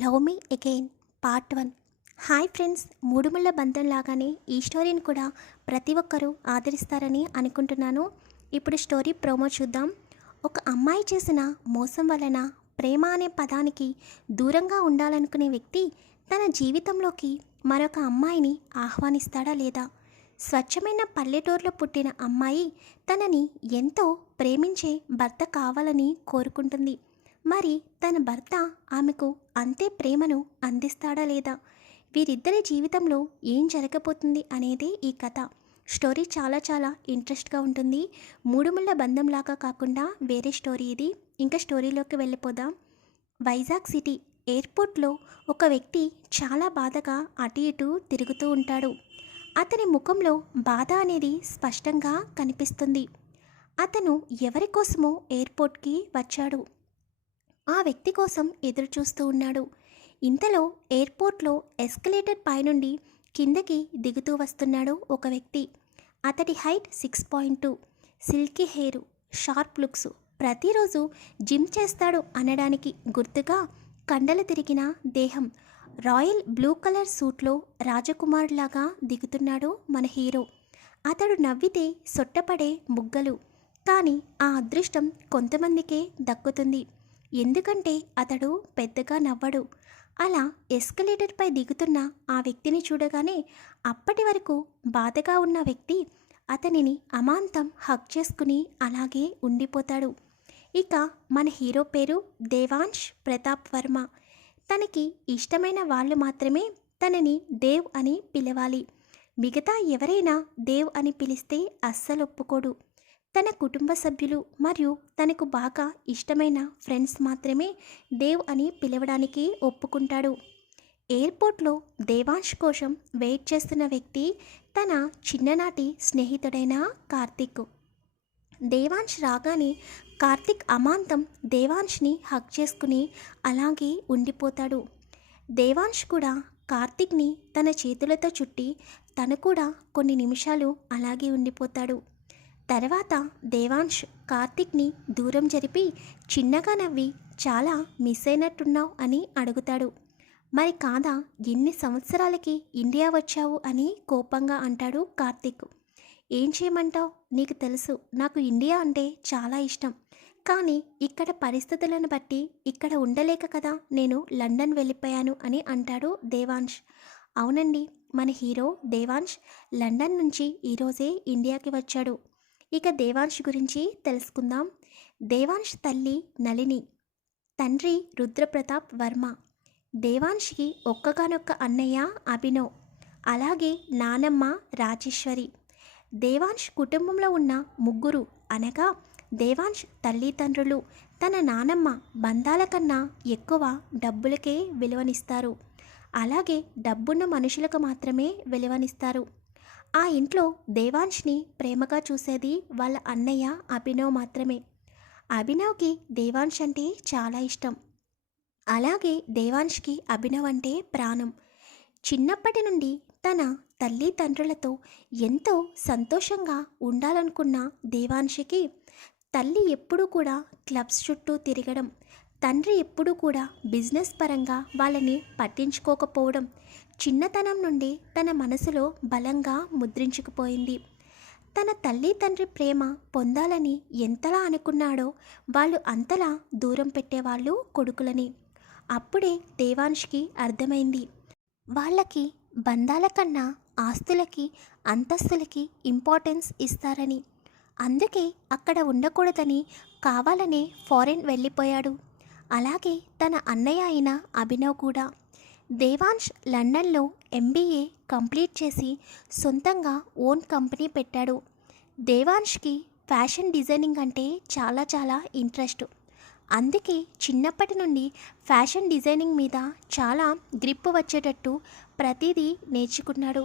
Love me again part one hi friends మూడుముళ్ళ బంధం లాగానే ఈ స్టోరీని కూడా ప్రతి ఒక్కరూ ఆదరిస్తారని అనుకుంటున్నాను. ఇప్పుడు స్టోరీ ప్రోమో చూద్దాం. ఒక అమ్మాయి చేసిన మోసం వలన ప్రేమ అనే పదానికి దూరంగా ఉండాలనుకునే వ్యక్తి తన జీవితంలోకి మరొక అమ్మాయిని ఆహ్వానిస్తాడా లేదా? స్వచ్ఛమైన పల్లెటూరులో పుట్టిన అమ్మాయి తనని ఎంతో ప్రేమించే భర్త కావాలని కోరుకుంటుంది. మరి తన భర్త ఆమెకు అంతే ప్రేమను అందిస్తాడా లేదా? వీరిద్దరి జీవితంలో ఏం జరగబోతుంది అనేది ఈ కథ. స్టోరీ చాలా చాలా ఇంట్రెస్ట్గా ఉంటుంది. మూడుముళ్ళ బంధంలాగా కాకుండా వేరే స్టోరీ ఇది. ఇంకా స్టోరీలోకి వెళ్ళిపోదాం. వైజాగ్ సిటీ ఎయిర్పోర్ట్లో ఒక వ్యక్తి చాలా బాధగా అటు ఇటు తిరుగుతూ ఉంటాడు. అతని ముఖంలో బాధ అనేది స్పష్టంగా కనిపిస్తుంది. అతను ఎవరి కోసమో ఎయిర్పోర్ట్కి వచ్చాడు. ఆ వ్యక్తి కోసం ఎదురుచూస్తూ ఉన్నాడు. ఇంతలో ఎయిర్పోర్ట్లో ఎస్కలేటర్ పైనుండి కిందకి దిగుతూ వస్తున్నాడు ఒక వ్యక్తి. అతడి height six point two silky hair sharp looks. ప్రతిరోజు జిమ్ చేస్తాడు అనడానికి గుర్తుగా కండలు తిరిగిన దేహం. రాయల్ బ్లూ కలర్ సూట్లో రాజకుమారులాగా దిగుతున్నాడు మన హీరో. అతడు నవ్వితే సొట్టపడే ముగ్గలు. కానీ ఆ అదృష్టం కొంతమందికే దక్కుతుంది. ఎందుకంటే అతడు పెద్దగా నవ్వడు. అలా ఎస్కలేటర్పై దిగుతున్న ఆ వ్యక్తిని చూడగానే అప్పటి వరకు బాధగా ఉన్న వ్యక్తి అతనిని అమాంతం హక్ చేసుకుని అలాగే ఉండిపోతాడు. ఇక మన హీరో పేరు దేవాంష్ ప్రతాప్ వర్మ. తనకి ఇష్టమైన వాళ్ళు మాత్రమే తనని దేవ్ అని పిలవాలి. మిగతా ఎవరైనా దేవ్ అని పిలిస్తే అస్సలు ఒప్పుకోడు తన కుటుంబ సభ్యులు మరియు తనకు బాగా ఇష్టమైన ఫ్రెండ్స్ మాత్రమే దేవ్ అని పిలవడానికి ఒప్పుకుంటాడు. ఎయిర్పోర్ట్లో దేవాంష్ కోసం వెయిట్ చేస్తున్న వ్యక్తి తన చిన్ననాటి స్నేహితుడైన కార్తిక్. దేవాంష్ రాగానే కార్తిక్ అమాంతం దేవాంష్ని హక్ చేసుకుని అలాగే ఉండిపోతాడు. దేవాంష్ కూడా కార్తిక్ని తన చేతులతో చుట్టి తను కూడా కొన్ని నిమిషాలు అలాగే ఉండిపోతాడు. తర్వాత దేవాంష్ కార్తిక్ని దూరం జరిపి చిన్నగా నవ్వి చాలా మిస్ అయినట్టున్నావు అని అడుగుతాడు. మరి కాదా ఎన్ని సంవత్సరాలకి ఇండియా వచ్చావు అని కోపంగా అంటాడు కార్తిక్. ఏం చేయమంటావు? నీకు తెలుసు నాకు ఇండియా అంటే చాలా ఇష్టం. కానీ ఇక్కడ పరిస్థితులను బట్టి ఇక్కడ ఉండలేక కదా నేను లండన్ వెళ్ళిపోయాను అని అంటాడు దేవాంష్ అవునండి మన హీరో దేవాంష్ లండన్ నుంచి ఈరోజే ఇండియాకి వచ్చాడు. ఇక దేవాంష్ గురించి తెలుసుకుందాం. దేవాంష్ తల్లి నళిని తండ్రి రుద్రప్రతాప్ వర్మ. దేవాంష్కి ఒక్కగానొక్క అన్నయ్య అభినవ్ అలాగే నానమ్మ రాజేశ్వరి. దేవాంష్ కుటుంబంలో ఉన్న ముగ్గురు అనగా దేవాంష్ తల్లిదండ్రులు తన నానమ్మ బంధాల కన్నా ఎక్కువ డబ్బులకే విలువనిస్తారు. అలాగే డబ్బున్న మనుషులకు మాత్రమే విలువనిస్తారు. ఆ ఇంట్లో దేవాంష్ని ప్రేమగా చూసేది వాళ్ళ అన్నయ్య అభినవ్ మాత్రమే. అభినవ్కి దేవాన్ష్ అంటే చాలా ఇష్టం. అలాగే దేవాంష్కి అభినవ్ అంటే ప్రాణం. చిన్నప్పటి నుండి తన తల్లి తండ్రులతో ఎంతో సంతోషంగా ఉండాలనుకున్న దేవాన్షికి తల్లి ఎప్పుడూ కూడా క్లబ్స్ చుట్టూ తిరగడం తండ్రి ఎప్పుడూ కూడా బిజినెస్ పరంగా వాళ్ళని పట్టించుకోకపోవడం చిన్నతనం నుండి తన మనసులో బలంగా ముద్రించుకుపోయింది. తన తల్లి తండ్రి ప్రేమ పొందాలని ఎంతలా అనుకున్నాడో వాళ్ళు అంతలా దూరం పెట్టేవాళ్ళు కొడుకులని. అప్పుడే దేవాంష్కి అర్థమైంది. వాళ్ళకి బంధాల కన్నా ఆస్తులకి అంతస్తులకి ఇంపార్టెన్స్ ఇస్తారని. అందుకే అక్కడ ఉండకూడదని కావాలనే ఫారెన్ వెళ్ళిపోయాడు. అలాగే తన అన్నయ్య అయిన అభినవ్ కూడా. దేవాన్ష్ లండన్లో ఎంబీఏ కంప్లీట్ చేసి సొంతంగా ఓన్ కంపెనీ పెట్టాడు. దేవాన్ష్కి ఫ్యాషన్ డిజైనింగ్ అంటే చాలా చాలా ఇంట్రెస్ట్. అందుకే చిన్నప్పటి నుండి ఫ్యాషన్ డిజైనింగ్ మీద చాలా గ్రిప్ వచ్చేటట్టు ప్రతిదీ నేర్చుకున్నాడు.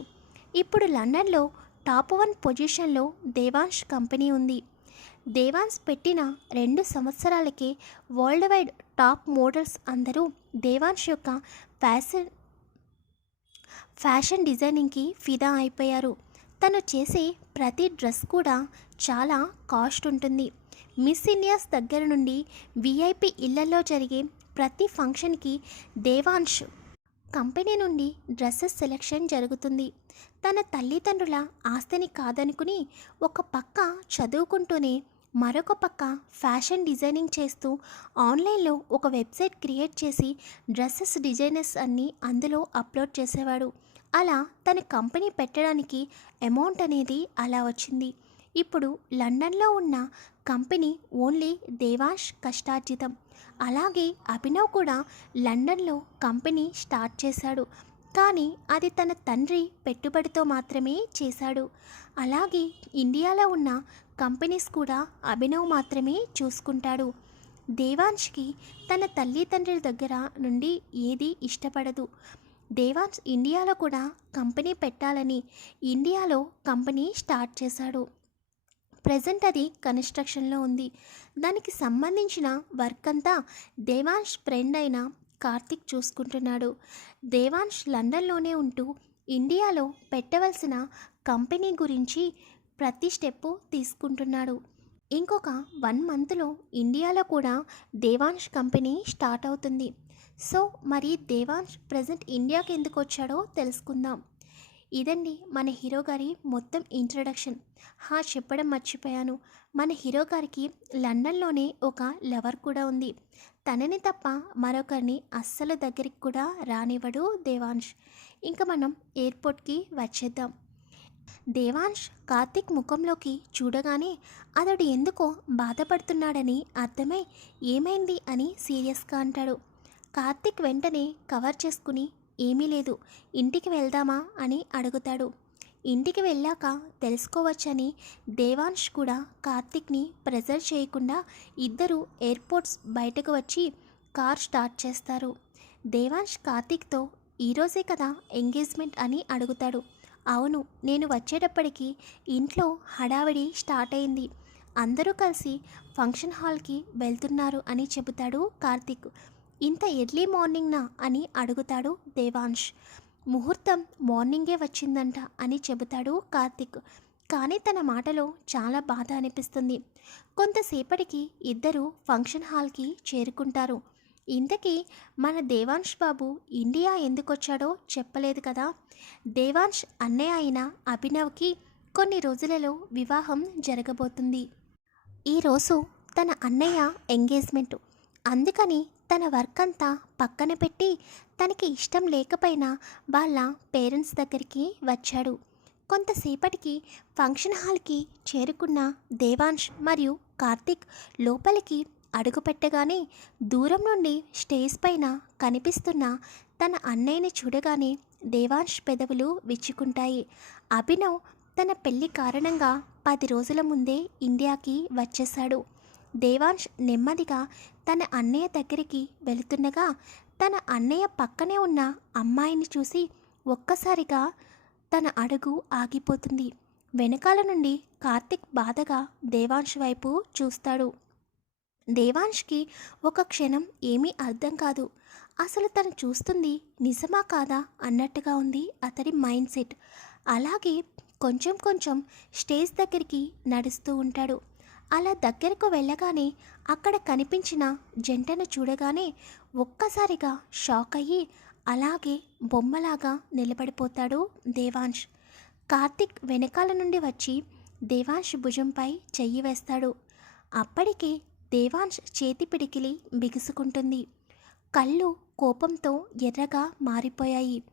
ఇప్పుడు లండన్లో టాప్ వన్ పొజిషన్లో దేవాన్ష్ కంపెనీ ఉంది. దేవాన్స్ పెట్టిన రెండు సంవత్సరాలకే వరల్డ్ వైడ్ టాప్ మోడల్స్ అందరూ దేవాన్ష్ యొక్క ఫ్యాషన్ ఫ్యాషన్ డిజైనింగ్కి ఫిదా అయిపోయారు. తను చేసే ప్రతి డ్రెస్ కూడా చాలా కాస్ట్ ఉంటుంది. మిస్ ఇండియాస్ దగ్గర నుండి విఐపి ఇళ్ళలో జరిగే ప్రతి ఫంక్షన్కి దేవాంష్ కంపెనీ నుండి డ్రెస్సెస్ సెలెక్షన్ జరుగుతుంది. తన తల్లిదండ్రుల ఆస్తిని కాదనుకుని ఒక పక్క చదువుకుంటూనే మరొక పక్క ఫ్యాషన్ డిజైనింగ్ చేస్తూ ఆన్లైన్లో ఒక వెబ్సైట్ క్రియేట్ చేసి డ్రెస్సెస్ డిజైనర్స్ అన్నీ అందులో అప్లోడ్ చేసేవాడు. అలా తన కంపెనీ పెట్టడానికి అమౌంట్ అనేది అలా వచ్చింది. ఇప్పుడు లండన్లో ఉన్న కంపెనీ ఓన్లీ దేవాష్ కష్టార్జితం. అలాగే అభినవ్ కూడా లండన్లో కంపెనీ స్టార్ట్ చేశాడు. కానీ అది తన తండ్రి పెట్టుబడితో మాత్రమే చేశాడు. అలాగే ఇండియాలో ఉన్న కంపెనీస్ కూడా అభినవ్ మాత్రమే చూసుకుంటాడు. దేవాంష్కి తన తల్లిదండ్రుల దగ్గర నుండి ఏది ఇష్టపడదు. దేవాన్స్ ఇండియాలో కూడా కంపెనీ పెట్టాలని ఇండియాలో కంపెనీ స్టార్ట్ చేశాడు. ప్రజెంట్ అది కన్స్ట్రక్షన్లో ఉంది. దానికి సంబంధించిన వర్క్ అంతా దేవాన్ష్ ఫ్రెండ్ అయిన కార్తిక్ చూసుకుంటున్నాడు. దేవాన్ష్ లండన్లోనే ఉంటూ ఇండియాలో పెట్టవలసిన కంపెనీ గురించి ప్రతి స్టెప్పు తీసుకుంటున్నాడు. ఇంకొక వన్ మంత్లో ఇండియాలో కూడా దేవాన్ష్ కంపెనీ స్టార్ట్ అవుతుంది. సో మరి దేవాన్ష్ ప్రజెంట్ ఇండియాకి ఎందుకు వచ్చాడో తెలుసుకుందాం. ఇదండి మన హీరో గారి మొత్తం ఇంట్రడక్షన్. హా చెప్పడం మర్చిపోయాను. మన హీరో గారికి లండన్లోనే ఒక లవర్ కూడా ఉంది. తనని తప్ప మరొకరిని అస్సలు దగ్గరికి కూడా రానివ్వడు దేవాంష్ ఇంకా మనం ఎయిర్పోర్ట్కి వచ్చేద్దాం. దేవాంష్ కార్తిక్ ముఖంలోకి చూడగానే అతడు ఎందుకో బాధపడుతున్నాడని అర్థమై ఏమైంది అని సీరియస్గా అంటాడు. కార్తిక్ వెంటనే కవర్ చేసుకుని ఏమీ లేదు ఇంటికి వెళ్దామా? అని అడుగుతాడు. ఇంటికి వెళ్ళాక తెలుసుకోవచ్చని దేవాన్ష్ కూడా కార్తిక్ని ప్రెజర్ చేయకుండా ఇద్దరు ఎయిర్పోర్ట్స్ బయటకు వచ్చి కార్ స్టార్ట్ చేస్తారు. దేవాన్ష్ కార్తిక్తో ఈరోజే కదా ఎంగేజ్మెంట్ అని అడుగుతాడు. అవును నేను వచ్చేటప్పటికి ఇంట్లో హడావిడి స్టార్ట్ అయింది. అందరూ కలిసి ఫంక్షన్ హాల్కి వెళ్తున్నారు అని చెబుతాడు కార్తిక్. ఇంత ఎర్లీ మార్నింగ్నా? అని అడుగుతాడు దేవాంష్ ముహూర్తం మార్నింగే వచ్చిందంట అని చెబుతాడు కార్తిక్. కానీ తన మాటలో చాలా బాధ అనిపిస్తుంది. కొంతసేపటికి ఇద్దరు ఫంక్షన్ హాల్కి చేరుకుంటారు. ఇంతకీ మన దేవాన్ష్ బాబు ఇండియా ఎందుకొచ్చాడో చెప్పలేదు కదా? దేవాంష్ అన్నయ్య అయిన అభినవ్కి కొన్ని రోజులలో వివాహం జరగబోతుంది. ఈరోజు తన అన్నయ్య ఎంగేజ్మెంట్. అందుకని తన వర్క్ అంతా పక్కన పెట్టి తనకి ఇష్టం లేకపోయినా వాళ్ళ పేరెంట్స్ దగ్గరికి వచ్చాడు. కొంతసేపటికి ఫంక్షన్ హాల్కి చేరుకున్న దేవాంష్ మరియు కార్తిక్ లోపలికి అడుగుపెట్టగానే దూరం నుండి స్టేజ్ పైన కనిపిస్తున్న తన అన్నయ్యని చూడగానే దేవాంష్ పెదవులు విచ్చుకుంటాయి. అభినవ్ తన పెళ్ళి కారణంగా పది రోజుల ముందే ఇండియాకి వచ్చేశాడు. దేవాంష్ నెమ్మదిగా తన అన్నయ్య దగ్గరికి వెళుతుండగా తన అన్నయ్య పక్కనే ఉన్న అమ్మాయిని చూసి ఒక్కసారిగా తన అడుగు ఆగిపోతుంది. వెనకాల నుండి కార్తిక్ బాధగా దేవాంష్ వైపు చూస్తాడు. దేవాంష్కి ఒక క్షణం ఏమీ అర్థం కాదు. అసలు తను చూస్తుంది నిజమా కాదా అన్నట్టుగా ఉంది అతడి మైండ్ సెట్. అలాగే కొంచెం కొంచెం స్టేజ్ దగ్గరికి నడుస్తూ ఉంటాడు. అలా దగ్గరకు వెళ్ళగానే అక్కడ కనిపించిన జంటను చూడగానే ఒక్కసారిగా షాక్ అయ్యి అలాగే బొమ్మలాగా నిలబడిపోతాడు దేవాంష్ కార్తిక్ వెనకాల నుండి వచ్చి దేవాంష్ భుజంపై చెయ్యి వేస్తాడు. అప్పటికే దేవాంష్ చేతి పిడికిలి బిగుసుకుంటుంది. కళ్ళు కోపంతో ఎర్రగా మారిపోయాయి.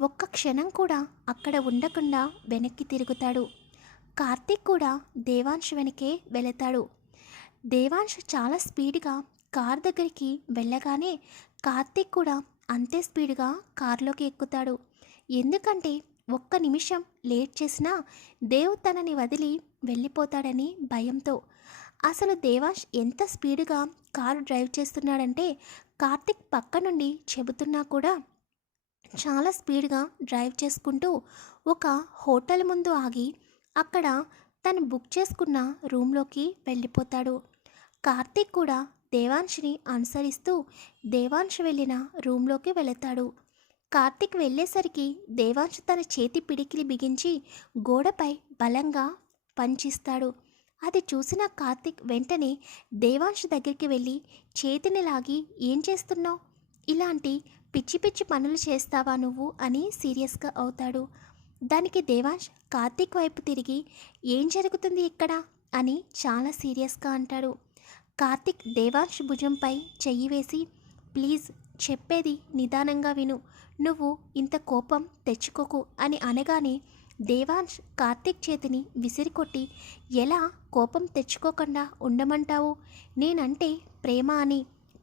ఒక్క క్షణం కూడా అక్కడ ఉండకుండా వెనక్కి తిరుగుతాడు. కార్తీక్ కూడా దేవాంష్ వెనకే వెళతాడు. దేవాంష్ చాలా స్పీడ్గా కార్ దగ్గరికి వెళ్ళగానే కార్తీక్ కూడా అంతే స్పీడ్గా కారులోకి ఎక్కుతాడు. ఎందుకంటే ఒక్క నిమిషం లేట్ చేసినా దేవ్ తనని వదిలి వెళ్ళిపోతాడని భయంతో. అసలు దేవాష్ ఎంత స్పీడ్గా కారు డ్రైవ్ చేస్తున్నాడంటే కార్తిక్ పక్క నుండి చెబుతున్నా కూడా చాలా స్పీడ్గా డ్రైవ్ చేసుకుంటూ ఒక హోటల్ ముందు ఆగి అక్కడ తను బుక్ చేసుకున్న రూమ్లోకి వెళ్ళిపోతాడు. కార్తిక్ కూడా దేవాంశ్ని అనుసరిస్తూ దేవాన్ష్ వెళ్ళిన రూమ్లోకి వెళతాడు. కార్తిక్ వెళ్ళేసరికి దేవాన్ష్ తన చేతి పిడికిలి బిగించి గోడపై బలంగా పంచిస్తాడు. అది చూసిన కార్తిక్ వెంటనే దేవాన్ష్ దగ్గరికి వెళ్ళి చేతిని లాగి ఏం చేస్తున్నావు? ఇలాంటి పిచ్చి పిచ్చి పనులు చేస్తావా నువ్వు? అని సీరియస్గా అవుతాడు. దానికి దేవాన్ష్ కార్తిక్ వైపు తిరిగి ఏం జరుగుతుంది ఇక్కడ? అని చాలా సీరియస్గా అంటాడు. కార్తిక్ దేవాంష్ భుజంపై చెయ్యి వేసి ప్లీజ్ చెప్పేది నిదానంగా విను. నువ్వు ఇంత కోపం తెచ్చుకోకు అని అనగానే దేవాంష్ కార్తిక్ చేతిని విసిరికొట్టి ఎలా కోపం తెచ్చుకోకుండా ఉండమంటావు? నేనంటే ప్రేమ అని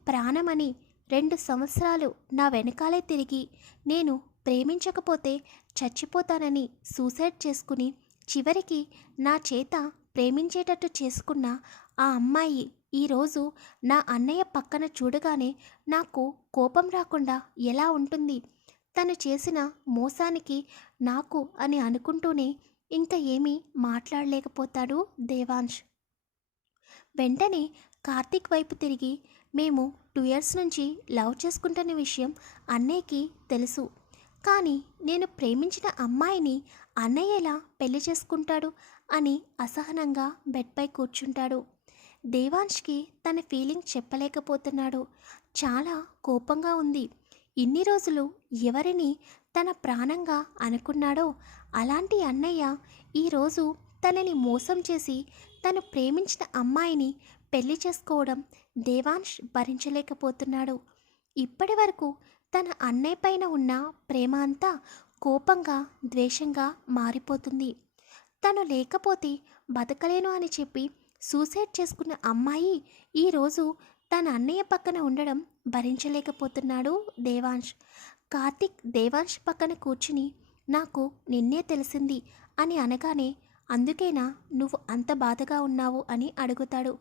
ప్రాణమని రెండు సంవత్సరాలు నా వెనకాలే తిరిగి నేను ప్రేమించకపోతే చచ్చిపోతానని సూసైడ్ చేసుకుని చివరికి నా చేత ప్రేమించేటట్టు చేసుకున్న ఆ అమ్మాయి ఈరోజు నా అన్నయ్య పక్కన చూడగానే నాకు కోపం రాకుండా ఎలా ఉంటుంది? తను చేసిన మోసానికి నాకు అని అనుకుంటూనే ఇంకా ఏమీ మాట్లాడలేకపోతాడు దేవాంశ్. వెంటనే కార్తీక్ వైపు తిరిగి మేము టూ ఇయర్స్ నుంచి లవ్ చేసుకుంటున్న విషయం అన్నయ్యకి తెలుసు. కానీ నేను ప్రేమించిన అమ్మాయిని అన్నయ్య ఎలా పెళ్ళి చేసుకుంటాడు అని అసహనంగా బెడ్పై కూర్చుంటాడు. దేవాన్ష్కి తన ఫీలింగ్ చెప్పలేకపోతున్నాడు. చాలా కోపంగా ఉంది. ఇన్ని రోజులు ఎవరిని తన ప్రాణంగా అనుకున్నాడో అలాంటి అన్నయ్య ఈరోజు తనని మోసం చేసి తను ప్రేమించిన అమ్మాయిని పెళ్ళి చేసుకోవడం దేవాన్ష్ భరించలేకపోతున్నాడు. ఇప్పటి వరకు తన అన్నయ్య పైన ఉన్న ప్రేమ అంతా కోపంగా ద్వేషంగా మారిపోతుంది. తను లేకపోతే బతకలేను అని చెప్పి సూసైడ్ చేసుకున్న అమ్మాయి ఈరోజు తన అన్నయ్య పక్కన ఉండడం భరించలేకపోతున్నాడు దేవాంష్ కార్తిక్ దేవాంష్ పక్కన కూర్చుని నాకు నిన్నే తెలిసింది అని అనగానే అందుకేనా నువ్వు అంత బాధగా ఉన్నావు అని అడుగుతాడు.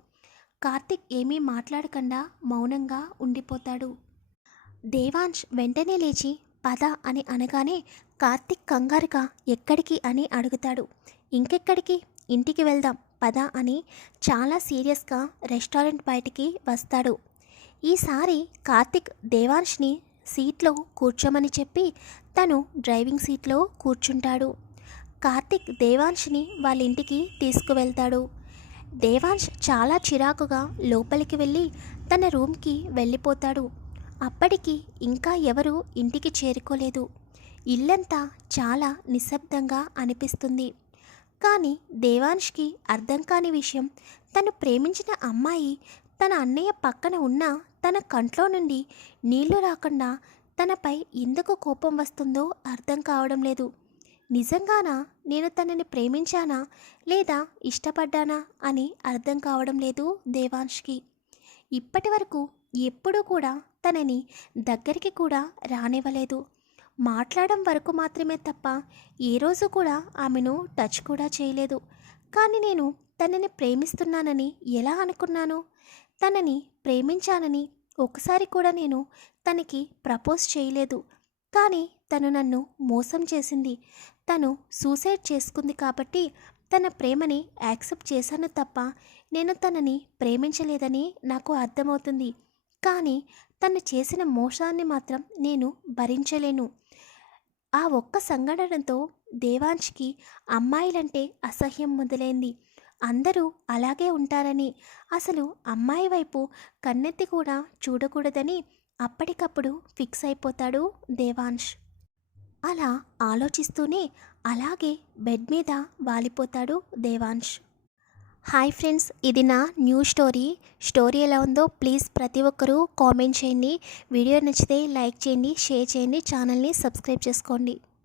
కార్తిక్ ఏమీ మాట్లాడకుండా మౌనంగా ఉండిపోతాడు. దేవాంష్ వెంటనే లేచి పద అని అనగానే కార్తిక్ కంగారుగా ఎక్కడికి అని అడుగుతాడు. ఇంకెక్కడికి? ఇంటికి వెళ్దాం పద అని చాలా సీరియస్గా రెస్టారెంట్ బయటికి వస్తాడు. ఈసారి కార్తిక్ దేవాంష్ని సీట్లో కూర్చోమని చెప్పి తను డ్రైవింగ్ సీట్లో కూర్చుంటాడు. కార్తిక్ దేవాంష్ని వాళ్ళ ఇంటికి తీసుకువెళ్తాడు. దేవాన్ష్ చాలా చిరాకుగా లోపలికి వెళ్ళి తన రూమ్కి వెళ్ళిపోతాడు. అప్పటికి ఇంకా ఎవరు ఇంటికి చేరుకోలేదు. ఇల్లంతా చాలా నిశ్శబ్దంగా అనిపిస్తుంది. కానీ దేవాన్ష్కి అర్థం కాని విషయం. తను ప్రేమించిన అమ్మాయి తన అన్నయ్య పక్కన ఉన్న తన కంట్లో నుండి నీళ్ళు రాకుండా తనపై ఎందుకు కోపం వస్తుందో అర్థం కావడం లేదు. నిజంగానా నేను తనని ప్రేమించానా లేదా ఇష్టపడ్డానా అని అర్థం కావడం లేదు దేవాంష్కి ఇప్పటి వరకు ఎప్పుడూ కూడా తనని దగ్గరికి కూడా రానివ్వలేదు. మాట్లాడడం వరకు మాత్రమే తప్ప ఏ రోజు కూడా ఆమెను టచ్ కూడా చేయలేదు. కానీ నేను తనని ప్రేమిస్తున్నానని ఎలా అనుకున్నాను? తనని ప్రేమించానని ఒకసారి కూడా నేను తనకి ప్రపోజ్ చేయలేదు. కానీ తను నన్ను మోసం చేసింది. తను సూసైడ్ చేసుకుంది కాబట్టి తన ప్రేమని యాక్సెప్ట్ చేశాను తప్ప నేను తనని ప్రేమించలేదని నాకు అర్థమవుతుంది. కానీ తను చేసిన మోసాన్ని మాత్రం నేను భరించలేను. ఆ ఒక్క సంఘటనతో దేవాంష్కి అమ్మాయిలంటే అసహ్యం మొదలైంది. అందరూ అలాగే ఉంటారని అసలు అమ్మాయి వైపు కన్నెత్తి కూడా చూడకూడదని అప్పటికప్పుడు ఫిక్స్ అయిపోతాడు దేవాంశ్ అలా ఆలోచిస్తూనే అలాగే బెడ్ మీద వాలిపోతాడు దేవాంశ్ హాయ్ ఫ్రెండ్స్ ఇది నా న్యూ స్టోరీ. స్టోరీ ఎలా ఉందో ప్లీజ్ ప్రతి ఒక్కరూ కామెంట్ చేయండి. వీడియో నచ్చితే లైక్ చేయండి షేర్ చేయండి ఛానల్ని సబ్స్క్రైబ్ చేసుకోండి.